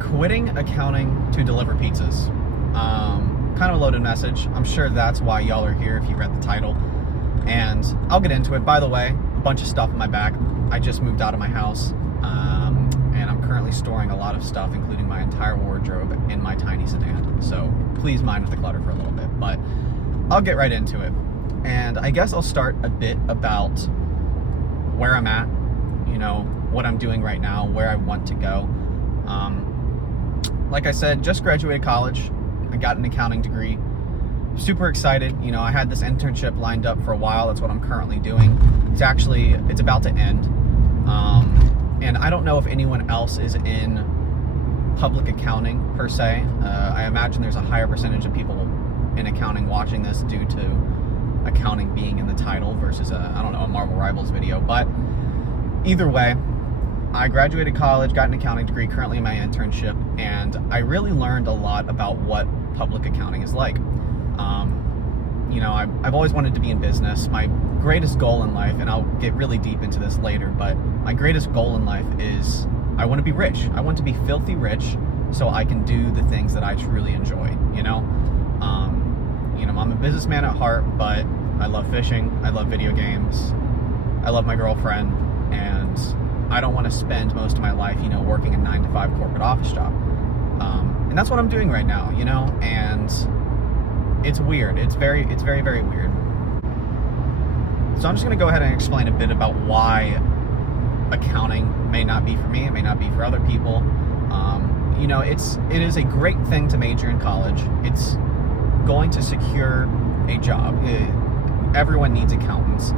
Quitting accounting to deliver pizzas. Kind of a loaded message. I'm sure that's why y'all are here if you read the title. And I'll get into it. By the way, a bunch of stuff in my back. I just moved out of my house, and I'm currently storing a lot of stuff, including my entire wardrobe, in my tiny sedan. So please mind with the clutter for a little bit. But I'll get right into it. And I guess I'll start a bit about where I'm at, what I'm doing right now, where I want to go. Like I said, just graduated college. I got an accounting degree. Super excited. I had this internship lined up for a while. That's what I'm currently doing. It's about to end. And I don't know if anyone else is in public accounting per se. I imagine there's a higher percentage of people in accounting watching this due to accounting being in the title versus a Marvel Rivals video. But either way, I graduated college, got an accounting degree, currently in my internship, and I really learned a lot about what public accounting is like. I've always wanted to be in business. My greatest goal in life, and I'll get really deep into this later, but my greatest goal in life is I want to be rich. I want to be filthy rich so I can do the things that I truly enjoy, I'm a businessman at heart, but I love fishing, I love video games, I love my girlfriend, and I don't want to spend most of my life, working a 9-to-5 corporate office job. And that's what I'm doing right now, and it's weird. It's very, very weird. So I'm just going to go ahead and explain a bit about why accounting may not be for me, it may not be for other people. It is a great thing to major in college. It's going to secure a job. Everyone needs accountants.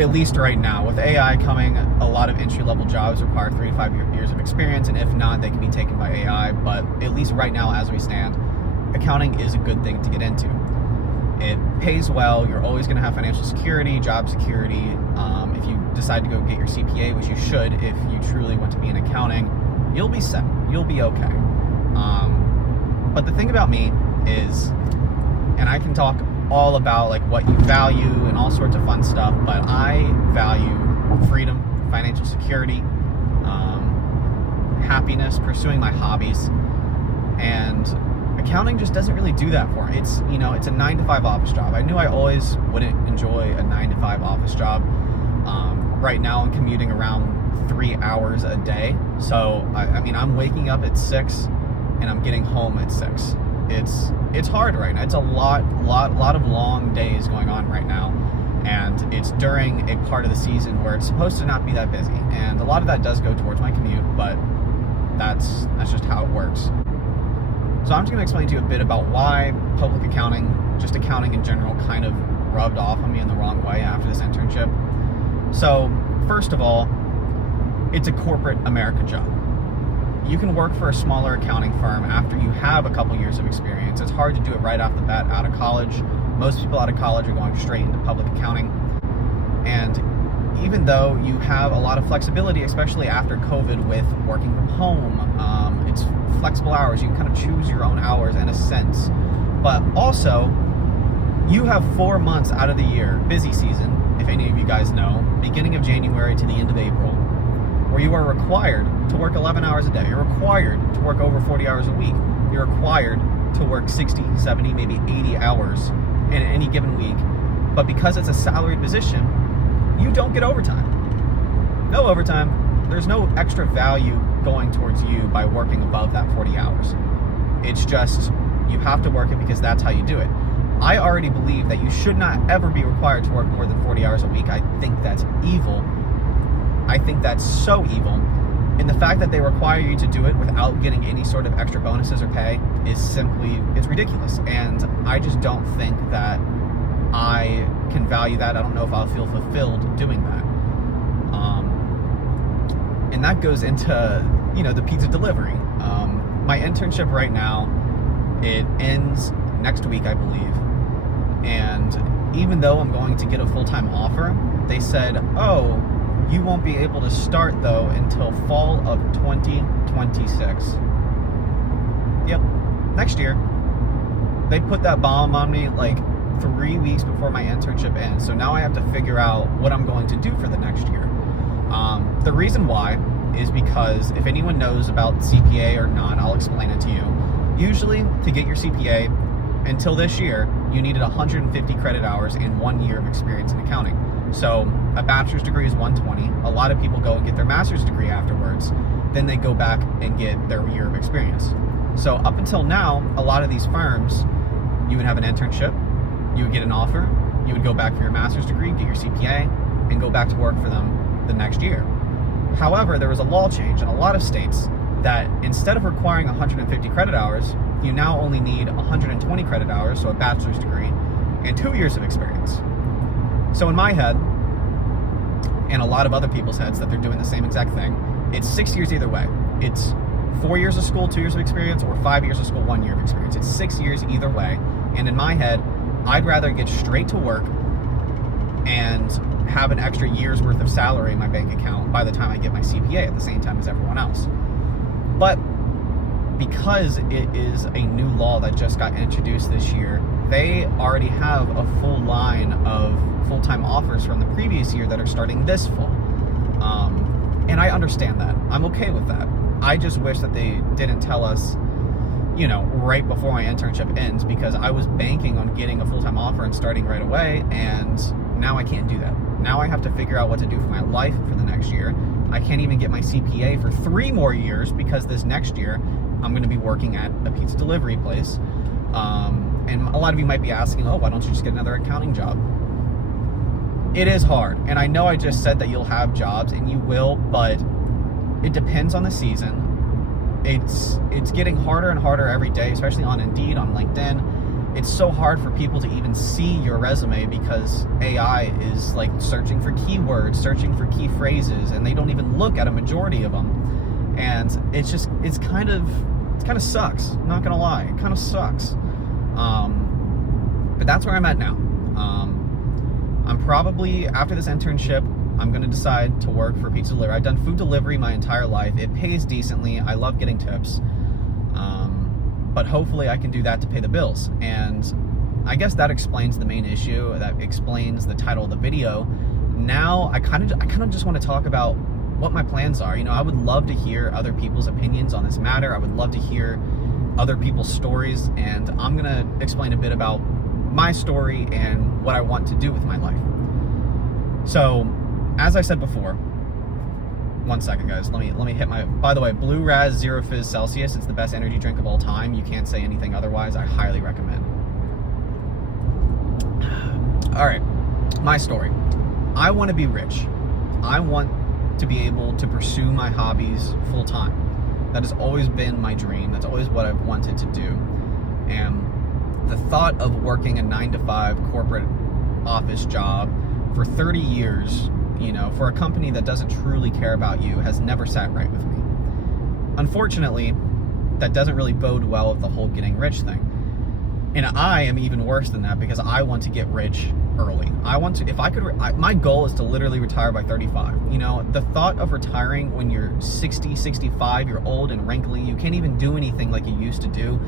At least right now. With AI coming, a lot of entry-level jobs require 3 to 5 years of experience, and if not, they can be taken by AI. But at least right now, as we stand, accounting is a good thing to get into. It pays well. You're always going to have financial security, job security. If you decide to go get your CPA, which you should if you truly want to be in accounting, you'll be set. You'll be okay. But the thing about me is, and I can talk all about what you value and all sorts of fun stuff, but I value freedom, financial security, happiness, pursuing my hobbies, and accounting just doesn't really do that for me. It's a 9-to-5 office job. I knew I always wouldn't enjoy a 9-to-5 office job. Right now I'm commuting around 3 hours a day, so I'm waking up at 6 and I'm getting home at 6. It's hard right now. It's a lot of long days going on right now, and it's during a part of the season where it's supposed to not be that busy, and a lot of that does go towards my commute, but that's just how it works. So I'm just going to explain to you a bit about why public accounting, just accounting in general, kind of rubbed off on me in the wrong way after this internship. So first of all, it's a corporate America job. You can work for a smaller accounting firm after you have a couple years of experience. It's hard to do it right off the bat out of college. Most people out of college are going straight into public accounting. And even though you have a lot of flexibility, especially after COVID with working from home, it's flexible hours. You can kind of choose your own hours in a sense. But also, you have 4 months out of the year, busy season, if any of you guys know, beginning of January to the end of April, where you are required to work 11 hours a day. You're required to work over 40 hours a week. You're required to work 60, 70, maybe 80 hours in any given week. But because it's a salaried position, you don't get overtime. No overtime. There's no extra value going towards you by working above that 40 hours. It's just, you have to work it because that's how you do it. I already believe that you should not ever be required to work more than 40 hours a week. I think that's evil. I think that's so evil. And the fact that they require you to do it without getting any sort of extra bonuses or pay is simply, it's ridiculous. And I just don't think that I can value that. I don't know if I'll feel fulfilled doing that. And that goes into, the pizza delivery. My internship right now, it ends next week, I believe. And even though I'm going to get a full-time offer, they said, oh, you won't be able to start, though, until fall of 2026. Yep, next year. They put that bomb on me 3 weeks before my internship ends, so now I have to figure out what I'm going to do for the next year. The reason why is because if anyone knows about CPA or not, I'll explain it to you. Usually, to get your CPA, until this year, you needed 150 credit hours and 1 year of experience in accounting. So a bachelor's degree is 120. A lot of people go and get their master's degree afterwards. Then they go back and get their year of experience. So up until now, a lot of these firms, you would have an internship, you would get an offer, you would go back for your master's degree, get your CPA, and go back to work for them the next year. However, there was a law change in a lot of states that instead of requiring 150 credit hours, you now only need 120 credit hours, so a bachelor's degree, and 2 years of experience. So in my head, and a lot of other people's heads that they're doing the same exact thing, it's 6 years either way. It's 4 years of school, 2 years of experience, or 5 years of school, 1 year of experience. It's 6 years either way. And in my head, I'd rather get straight to work and have an extra year's worth of salary in my bank account by the time I get my CPA at the same time as everyone else. But because it is a new law that just got introduced this year, they already have a full line of full-time offers from the previous year that are starting this fall. And I understand that. I'm okay with that. I just wish that they didn't tell us, right before my internship ends, because I was banking on getting a full-time offer and starting right away, and now I can't do that. Now I have to figure out what to do for my life for the next year. I can't even get my CPA for 3 more years because this next year I'm going to be working at a pizza delivery place. And a lot of you might be asking, why don't you just get another accounting job? It is hard. And I know I just said that you'll have jobs, and you will, but it depends on the season. It's getting harder and harder every day, especially on Indeed, on LinkedIn. It's so hard for people to even see your resume because AI is like searching for keywords, searching for key phrases, and they don't even look at a majority of them. And it kind of sucks. I'm not gonna lie, it kind of sucks. But that's where I'm at now. I'm probably, after this internship, I'm going to decide to work for pizza delivery. I've done food delivery my entire life. It pays decently. I love getting tips. But hopefully I can do that to pay the bills. And I guess that explains the main issue. That explains the title of the video. Now I kind of just want to talk about what my plans are. I would love to hear other people's opinions on this matter. I would love to hear other people's stories, and I'm going to explain a bit about my story and what I want to do with my life. So, as I said before, 1 second guys, let me hit my, by the way, Blue Raz Zero Fizz Celsius, it's the best energy drink of all time. You can't say anything otherwise. I highly recommend. All right, my story. I want to be rich. I want to be able to pursue my hobbies full time. That has always been my dream. That's always what I've wanted to do. And the thought of working a 9-to-5 corporate office job for 30 years, for a company that doesn't truly care about you, has never sat right with me. Unfortunately, that doesn't really bode well with the whole getting rich thing. And I am even worse than that because I want to get rich early. I want to, if I could, my goal is to literally retire by 35. The thought of retiring when you're 60, 65, you're old and wrinkly, you can't even do anything like you used to do.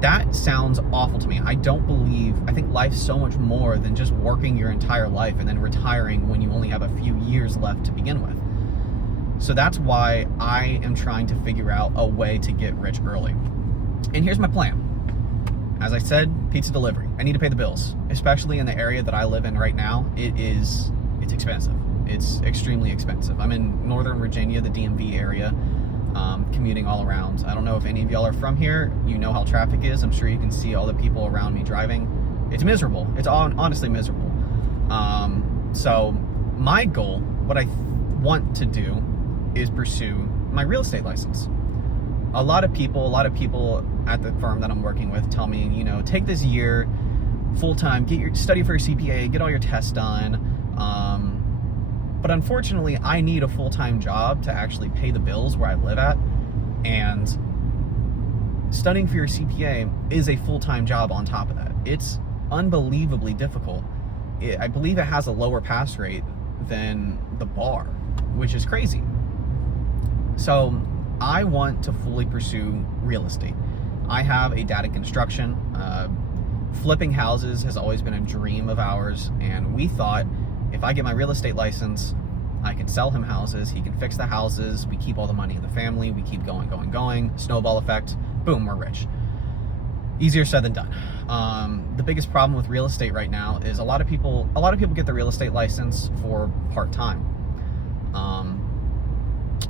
That sounds awful to me. I think life's so much more than just working your entire life and then retiring when you only have a few years left to begin with. So that's why I am trying to figure out a way to get rich early. And here's my plan. As I said, pizza delivery. I need to pay the bills, especially in the area that I live in right now. It's expensive. It's extremely expensive. I'm in Northern Virginia, the DMV area. Commuting all around. I don't know if any of y'all are from here. You know how traffic is. I'm sure you can see all the people around me driving. It's miserable. It's honestly miserable. So my goal, what I want to do, is pursue my real estate license. A lot of people at the firm that I'm working with tell me, take this year full time, study for your CPA, get all your tests done. But unfortunately, I need a full-time job to actually pay the bills where I live at, and studying for your CPA is a full-time job on top of that. It's unbelievably difficult. I believe it has a lower pass rate than the bar, which is crazy. So I want to fully pursue real estate. I have a dad in construction. Flipping houses has always been a dream of ours, and we thought if I get my real estate license, I can sell him houses, he can fix the houses, we keep all the money in the family, we keep going, snowball effect, boom, we're rich. Easier said than done. The biggest problem with real estate right now is a lot of people get the real estate license for part-time.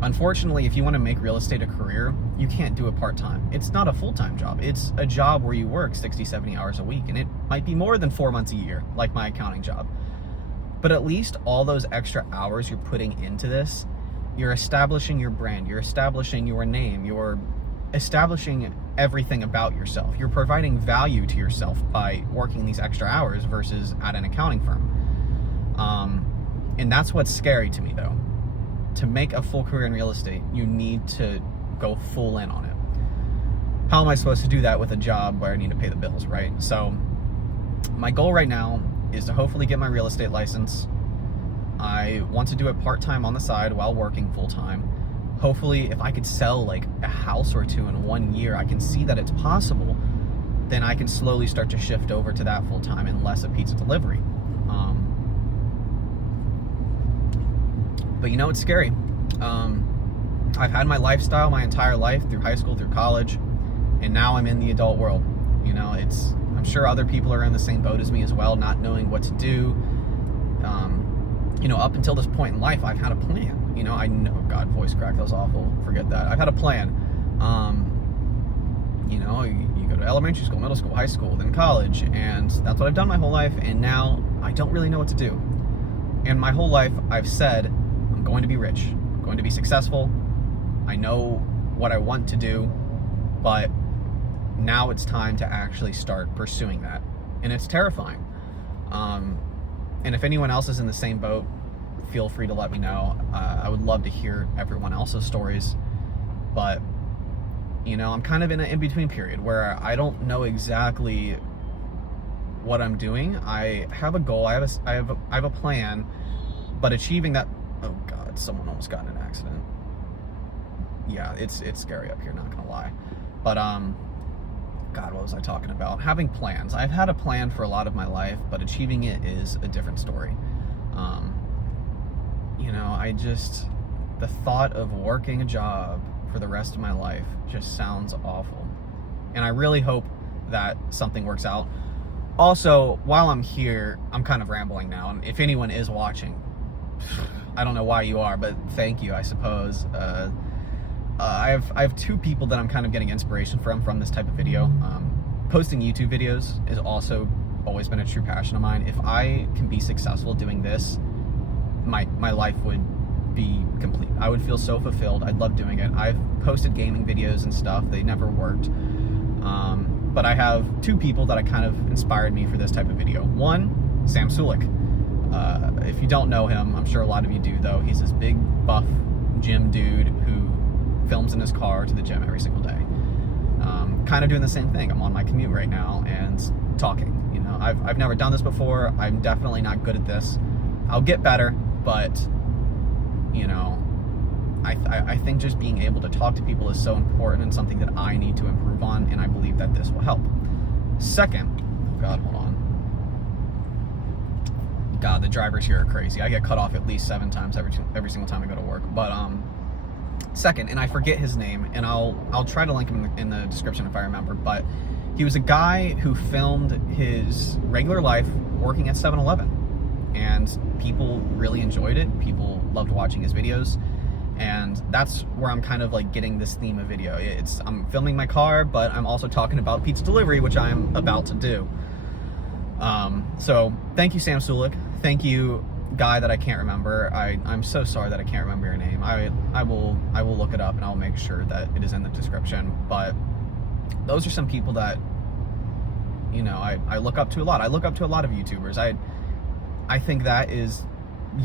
Unfortunately, if you want to make real estate a career, you can't do it part-time. It's not a full-time job. It's a job where you work 60, 70 hours a week, and it might be more than 4 months a year, like my accounting job. But at least all those extra hours you're putting into this, you're establishing your brand, you're establishing your name, you're establishing everything about yourself. You're providing value to yourself by working these extra hours versus at an accounting firm. And that's what's scary to me, though. To make a full career in real estate, you need to go full in on it. How am I supposed to do that with a job where I need to pay the bills, right? So my goal right now is to hopefully get my real estate license. I want to do it part-time on the side while working full-time. Hopefully, if I could sell like a house or two in 1 year, I can see that it's possible, then I can slowly start to shift over to that full-time and less of pizza delivery. But you know, it's scary. I've had my lifestyle my entire life, through high school, through college, and now I'm in the adult world. You know, I'm sure other people are in the same boat as me as well, not knowing what to do. You know, up until this point in life, I've had a plan. You know, God, voice crack, that was awful. Forget that. I've had a plan. You know, you go to elementary school, middle school, high school, then college, and that's what I've done my whole life, and now I don't really know what to do. And my whole life, I've said, I'm going to be rich. I'm going to be successful. I know what I want to do, but now it's time to actually start pursuing that. And it's terrifying. And if anyone else is in the same boat, feel free to let me know. I would love to hear everyone else's stories. But, you know, I'm kind of in an in-between period where I don't know exactly what I'm doing. I have a goal, I have a plan, but achieving that, oh God, someone almost got in an accident. Yeah, it's scary up here, not gonna lie. But God, what was I talking about? Having plans. I've had a plan for a lot of my life, but achieving it is a different story. You know, the thought of working a job for the rest of my life just sounds awful. And I really hope that something works out. Also, while I'm here, I'm kind of rambling now, and if anyone is watching, I don't know why you are, but thank you, I suppose. I have two people that I'm kind of getting inspiration from this type of video. Posting YouTube videos is also always been a true passion of mine. If I can be successful doing this, my life would be complete. I would feel so fulfilled. I'd love doing it. I've posted gaming videos and stuff. They never worked. But I have two people that kind of inspired me for this type of video. One, Sam Sulek. If you don't know him, I'm sure a lot of you do though. He's this big, buff gym dude who films in his car to the gym every single day. Kind of doing the same thing. I'm on my commute right now and talking. You know, I've never done this before. I'm definitely not good at this. I'll get better, but you know, I think just being able to talk to people is so important and something that I need to improve on, and I believe that this will help. Second, oh God, hold on. God, the drivers here are crazy. I get cut off at least 7 times every single time I go to work. But second, and I forget his name, and I'll try to link him in the description if I remember, but he was a guy who filmed his regular life working at 7-Eleven, and people really enjoyed it. People loved watching his videos, and that's where I'm kind of like getting this theme of video. I'm filming my car, but I'm also talking about pizza delivery, which I'm about to do. So thank you, Sam Sulek. Thank you, guy that I can't remember. I'm so sorry that I can't remember your name. I will look it up, and I'll make sure that it is in the description. But those are some people that, you know, I look up to a lot. I look up to a lot of YouTubers. I think that is,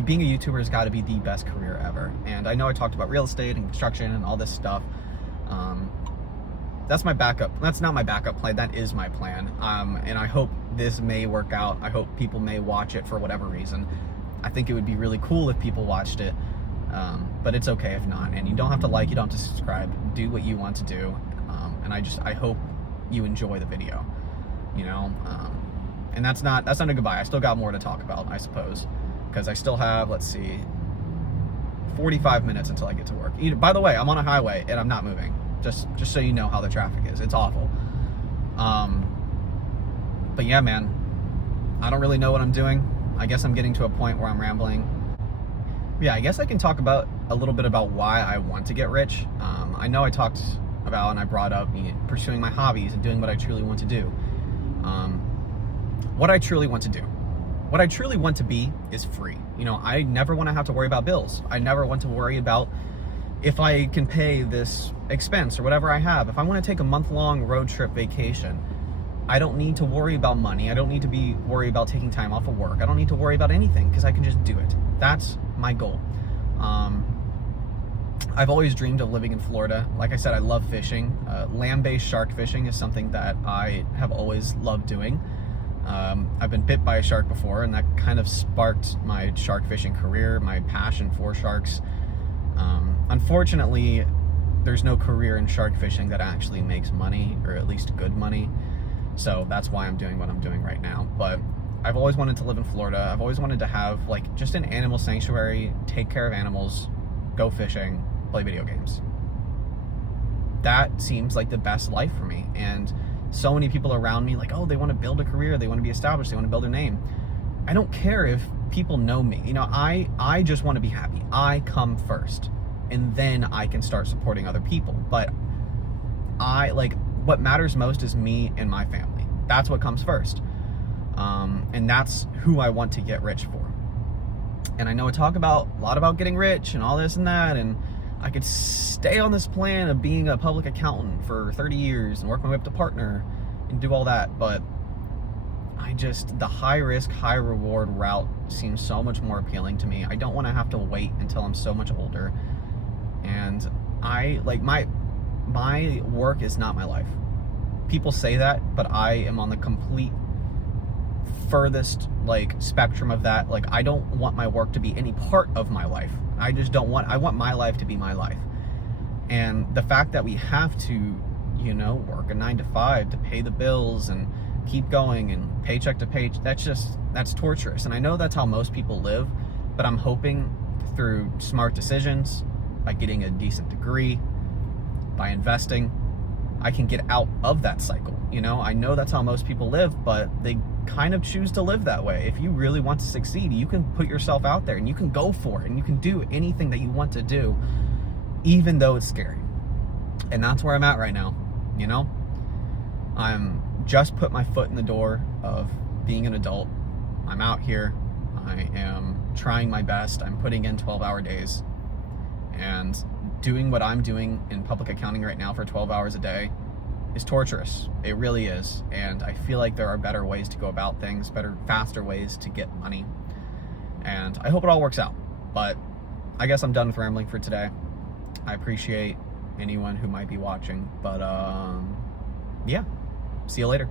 being a YouTuber has got to be the best career ever. And I know I talked about real estate and construction and all this stuff. That's my backup. That's not my backup plan. That is my plan. And I hope this may work out. I hope people may watch it for whatever reason. I think it would be really cool if people watched it, but it's okay if not. And you don't have to like, you don't have to subscribe. Do what you want to do. And I hope you enjoy the video, you know. And that's not a goodbye. I still got more to talk about, I suppose, because I still have, let's see, 45 minutes until I get to work. By the way, I'm on a highway and I'm not moving. Just so you know how the traffic is. It's awful. But yeah, man, I don't really know what I'm doing. I guess I'm getting to a point where I'm rambling. Yeah, I guess I can talk about a little bit about why I want to get rich. I know I talked about and I brought up pursuing my hobbies and doing what I truly want to do. What I truly want to do. What I truly want to be is free. I never want to have to worry about bills. I never want to worry about if I can pay this expense or whatever I have. If I want to take a month-long road trip vacation, I don't need to worry about money. I don't need to worry about taking time off of work. I don't need to worry about anything because I can just do it. That's my goal. I've always dreamed of living in Florida. Like I said, I love fishing. Land-based shark fishing is something that I have always loved doing. I've been bit by a shark before, and that kind of sparked my shark fishing career, my passion for sharks. Unfortunately, there's no career in shark fishing that actually makes money, or at least good money. So that's why I'm doing what I'm doing right now. But I've always wanted to live in Florida. I've always wanted to have just an animal sanctuary, take care of animals, go fishing, play video games. That seems like the best life for me. And so many people around me, they want to build a career, they want to be established, they want to build their name. I don't care if people know me. I just want to be happy. I come first, and then I can start supporting other people. But what matters most is me and my family. That's what comes first. And that's who I want to get rich for. And I know I talk a lot about getting rich and all this and that, and I could stay on this plan of being a public accountant for 30 years and work my way up to partner and do all that, but the high risk, high reward route seems so much more appealing to me. I don't want to have to wait until I'm so much older. And my work is not my life. People say that, but I am on the complete furthest spectrum of that. I don't want my work to be any part of my life. I want my life to be my life. And the fact that we have to work a 9 to 5 to pay the bills and keep going and paycheck to paycheck, that's torturous. And I know that's how most people live, but I'm hoping through smart decisions, by getting a decent degree, by investing, I can get out of that cycle. I know that's how most people live, but they kind of choose to live that way. If you really want to succeed, you can put yourself out there and you can go for it and you can do anything that you want to do, even though it's scary. And that's where I'm at right now. I'm just put my foot in the door of being an adult. I'm out here. I am trying my best. I'm putting in 12-hour days, and doing what I'm doing in public accounting right now for 12 hours a day is torturous. It really is. And I feel like there are better ways to go about things, faster ways to get money. And I hope it all works out. But I guess I'm done with rambling for today. I appreciate anyone who might be watching. But yeah, see you later.